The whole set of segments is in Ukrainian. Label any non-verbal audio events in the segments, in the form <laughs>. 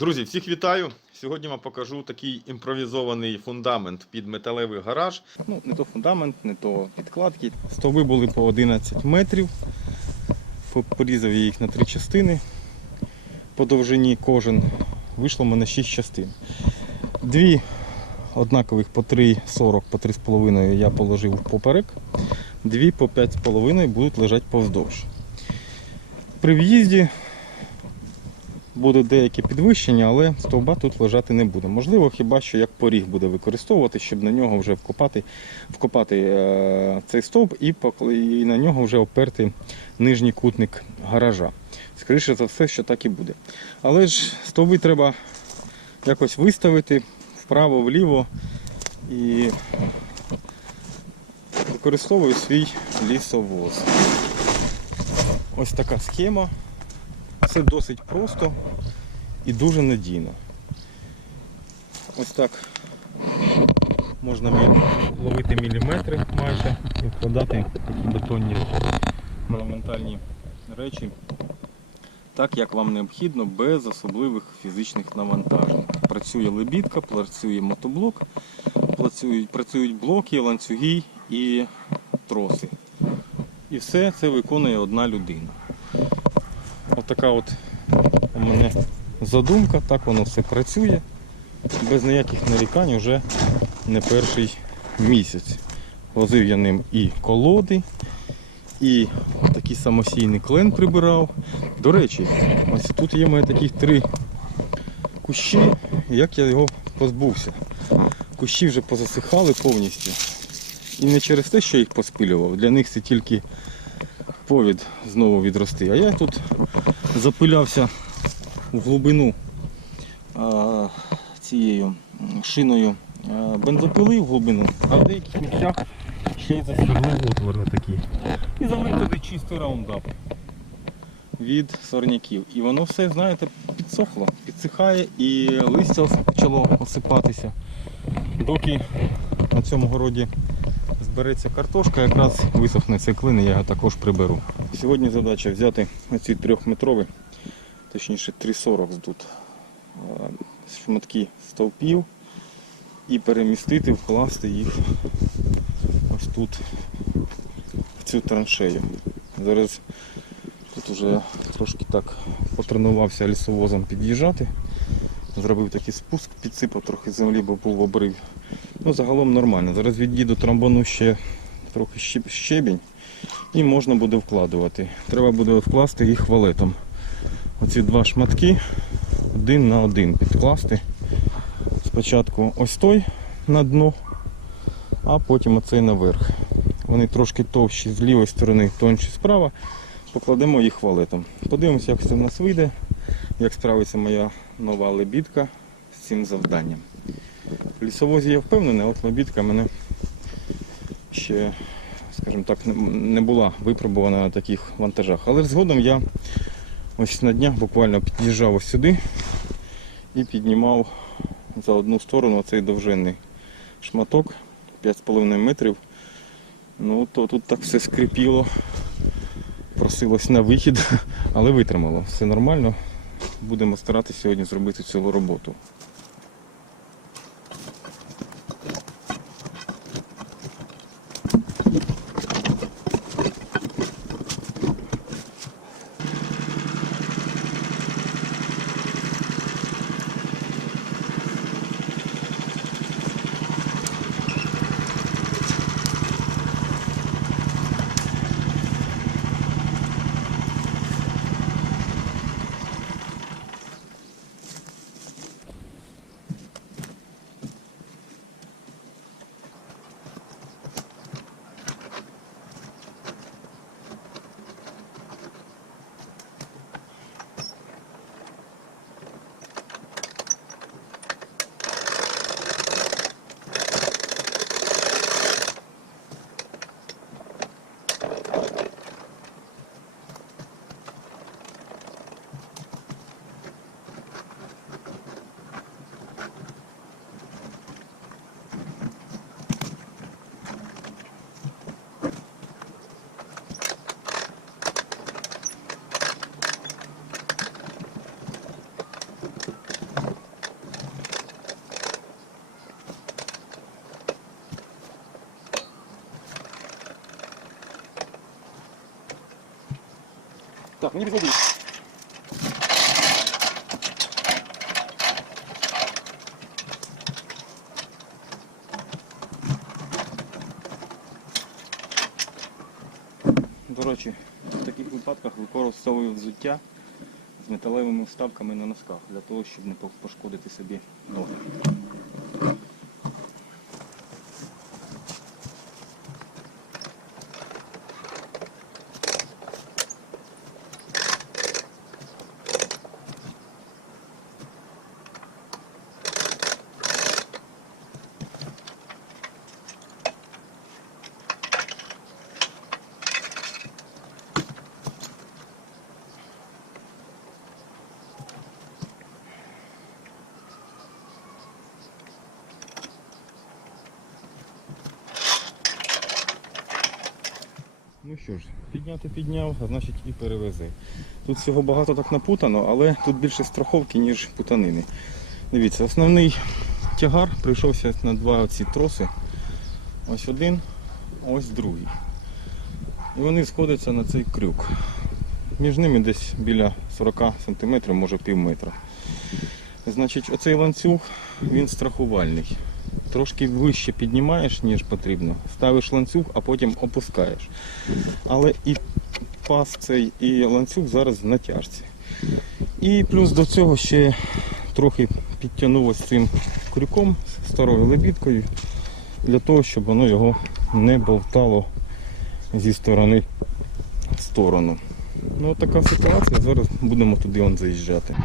Друзі, всіх вітаю! Сьогодні вам покажу такий імпровізований фундамент під металевий гараж. Ну, не то фундамент, не то підкладки. Стовби були по 11 метрів. Порізав я їх на три частини. По довжині кожен вийшло в мене 6 частин. Дві однакових по 3,40, по 3,5 я положив поперек. Дві по 5,5 будуть лежати повздовж. При в'їзді буде деяке підвищення, але стовба тут лежати не буде. Можливо, хіба що як поріг буде використовувати, щоб на нього вже вкопати, вкопати е, цей стовп і, і на нього вже оперти нижній кутник гаража. Скоріше за все, що так і буде. Але ж стовби треба якось виставити вправо, вліво і використовую свій лісовоз. Ось така схема. Все досить просто і дуже надійно. Ось так можна ловити міліметри майже і вкладати такі бетонні монументальні речі так, як вам необхідно, без особливих фізичних навантажень. Працює лебідка, працює мотоблок, працюють, працюють блоки, ланцюги і троси. І все це виконує одна людина. Отака от у мене задумка, так воно все працює. Без ніяких нарікань вже не перший місяць. Возив я ним і колоди, і такий самосійний клен прибирав. До речі, ось тут є мене таких три кущі, як я його позбувся. Кущі вже позасихали повністю. І не через те, що їх поспилював, для них це тільки повід знову відрости. А я тут запилявся в глибину цією шиною бензопили в глибину, а в деяких місцях ще й засвернув отвори такі. І залив туди чистий раундап від сорняків. І воно все, знаєте, підсохло, підсихає і листя почало осипатися. Доки на цьому городі збереться картошка, якраз висохне цей клин і я його також приберу. Сьогодні задача взяти оці трьохметрові, точніше 3,40 здут е, шматки стовпів і перемістити, вкласти їх ось тут, в цю траншею. Зараз тут вже трошки так потренувався лісовозом під'їжджати. Зробив такий спуск, підсипав трохи землі, бо був обрив. Ну, загалом нормально. Зараз від'їду трамбану ще трохи щебінь і можна буде вкладувати. Треба буде вкласти їх валетом. Оці два шматки один на один підкласти. Спочатку ось той на дно, а потім оцей наверх. Вони трошки товщі з лівої сторони, тонші справа. Покладемо їх валетом. Подивимося, як це в нас вийде, як справиться моя нова лебідка з цим завданням. В лісовозі я впевнений, от лебідка мене ще, скажімо так, не- була випробувана на таких вантажах. Але згодом я ось на днях буквально під'їжджав ось сюди і піднімав за одну сторону цей довжинний шматок 5,5 метрів. Ну то тут так все скрипіло, просилось на вихід, <laughs> але витримало. Все нормально. Будемо старатися сьогодні зробити цю роботу. Так, не підходи. До речі, в таких випадках використовую взуття з металевими вставками на носках для того, щоб не пошкодити собі ноги. Ну що ж, підняти підняв, а значить і перевези. Тут всього багато так напутано, але тут більше страховки, ніж путанини. Дивіться, основний тягар прийшовся на два оці троси. Ось один, ось другий. І вони сходяться на цей крюк. Між ними десь біля 40 см, може пів метра. Значить, оцей ланцюг, він страхувальний. Трошки вище піднімаєш, ніж потрібно, ставиш ланцюг, а потім опускаєш. Але і пас цей, і ланцюг зараз в натяжці. І плюс до цього ще трохи підтягнув ось цим крюком, старою лебідкою, для того, щоб воно його не болтало зі сторони в сторону. Ну така ситуація, зараз будемо туди он заїжджати.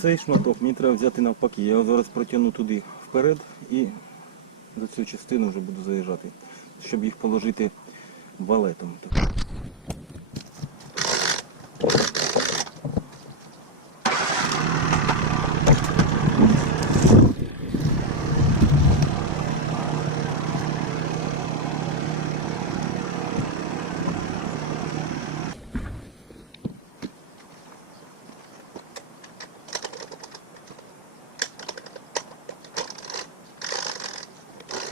Цей шматок мені треба взяти навпаки. Я його зараз протягну туди вперед і за цю частину вже буду заїжджати, щоб їх положити валетом.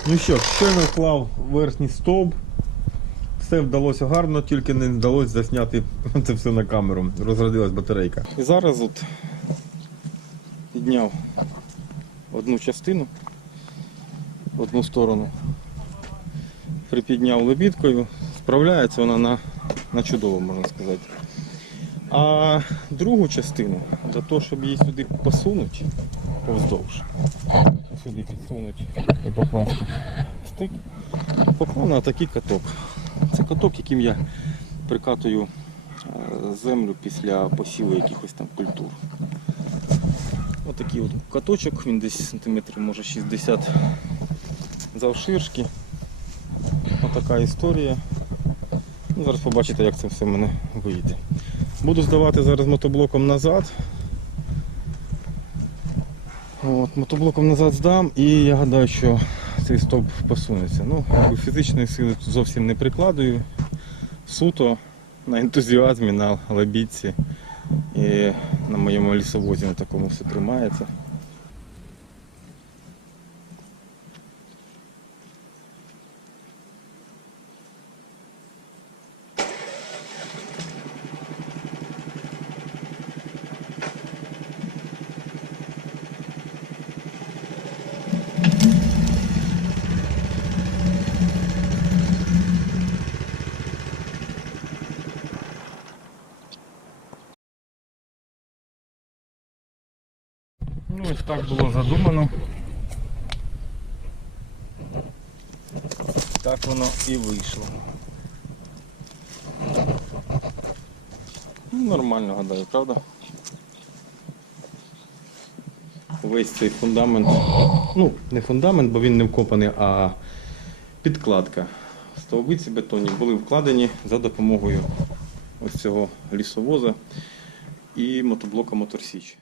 Ну що, щойно вклав верхній стовп. Все вдалося гарно, тільки не вдалося засняти <laughs> це все на камеру. Розрядилась батарейка. І зараз от підняв одну частину, одну сторону, припідняв лебідкою, справляється вона на, на чудово, можна сказати. А другу частину, для того, щоб її сюди посунути, повздовж. Сюди підсунуть і покласти стик. Поклав на такий каток. Це каток, яким я прикатую е, землю після посіву якихось там культур. Отакий от каточок, він десь сантиметрів може 60 завширшки. Отака історія. Ну, зараз побачите, як це все в мене вийде. Буду здавати зараз мотоблоком назад. От, мотоблоком назад здам і я гадаю, що цей стовп посунеться. Ну, фізичної сили тут зовсім не прикладую. Суто на ентузіазмі, на лабіці і на моєму лісовозі на такому все тримається. Ну, так було задумано. Так воно і вийшло. Ну, нормально гадаю, правда? Весь цей фундамент, ну, не фундамент, бо він не вкопаний, а підкладка. Стовбиці бетонні були вкладені за допомогою ось цього лісовоза і мотоблока Моторсіч.